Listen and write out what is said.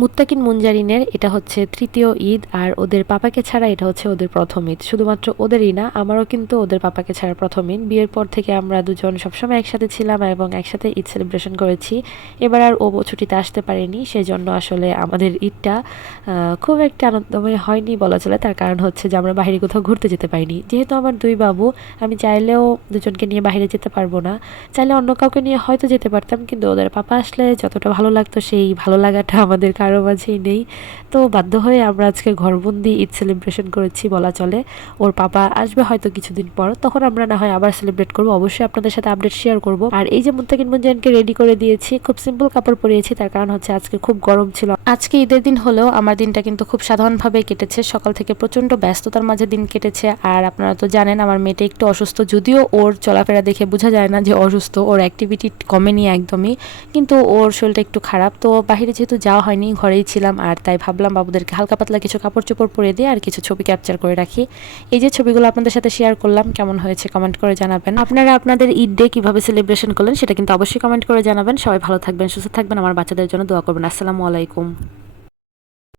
মুত্তাকিন মুনজারিনের এটা হচ্ছে তৃতীয় ঈদ, আর ওদের পাপাকে ছাড়া এটা হচ্ছে ওদের প্রথম ঈদ। শুধুমাত্র ওদেরই না, আমারও কিন্তু ওদের পাপাকে ছাড়া প্রথম ঈদ। বিয়ের পর থেকে আমরা দুজন সবসময় একসাথে ছিলাম এবং একসাথে ঈদ সেলিব্রেশন করেছি। এবার আর ও ছুটিতে আসতে পারেনি, সেজন্য আসলে আমাদের ঈদটা খুব একটা আনন্দময় হয়নি বলা চলে। তার কারণ হচ্ছে যে আমরা বাইরে কোথাও ঘুরতে যেতে পারিনি। যেহেতু আমার দুই বাবু, আমি চাইলেও দুজনকে নিয়ে বাইরে যেতে পারবো না। চাইলে অন্য কাউকে নিয়ে হয়তো যেতে পারতাম, কিন্তু ওদের পাপা আসলে যতটা ভালো লাগতো সেই ভালো লাগাটা আমাদের কারো মাঝেই নেই। তো বাধ্য হয়ে আমরা আজকে ঘরবন্দি ঈদ সেলিব্রেশন করেছি বলা চলে। ওর পাপা আসবে হয়তো কিছুদিন পর, তখন আমরা না হয় আবার সেলিব্রেট করবো। অবশ্যই আপনাদের সাথে আপডেট শেয়ার করব। আর এই যে মুত্তাকিন মুনজারিনকে রেডি করে দিয়েছি, খুব সিম্পল কাপড় পরিয়েছি, তার কারণ হচ্ছে আজকে খুব গরম ছিল। আজকে ঈদের দিন হলেও আমার দিনটা কিন্তু খুব সাধারণভাবে কেটেছে। সকাল থেকে প্রচন্ড ব্যস্ততার মাঝে দিন কেটেছে। আর আপনারা তো জানেন আমার মেয়েটা একটু অসুস্থ, যদিও ওর চলাফেরা দেখে বোঝা যায় না যে অসুস্থ, ওর অ্যাক্টিভিটি কমেনি একদমই, কিন্তু ওর শরীরটা একটু খারাপ। তো বাইরে যেহেতু যাওয়া হয়নি, ঘরেই ছিলাম, আর তাই ভাবলাম বাবুদেরকে হালকা পাতলা কিছু কাপড় চোপড় পরে দিয়ে আর কিছু ছবি ক্যাপচার করে রাখি। এই যে ছবিগুলো আপনাদের সাথে শেয়ার করলাম, কেমন হয়েছে কমেন্ট করে জানাবেন। আপনারা আপনাদের ঈদ ডে কিভাবে সেলিব্রেশন করলেন সেটা কিন্তু অবশ্যই কমেন্ট করে জানাবেন। সবাই ভালো থাকবেন, সুস্থ থাকবেন, আমার বাচ্চাদের জন্য দোয়া করবেন। আসসালামু আলাইকুম।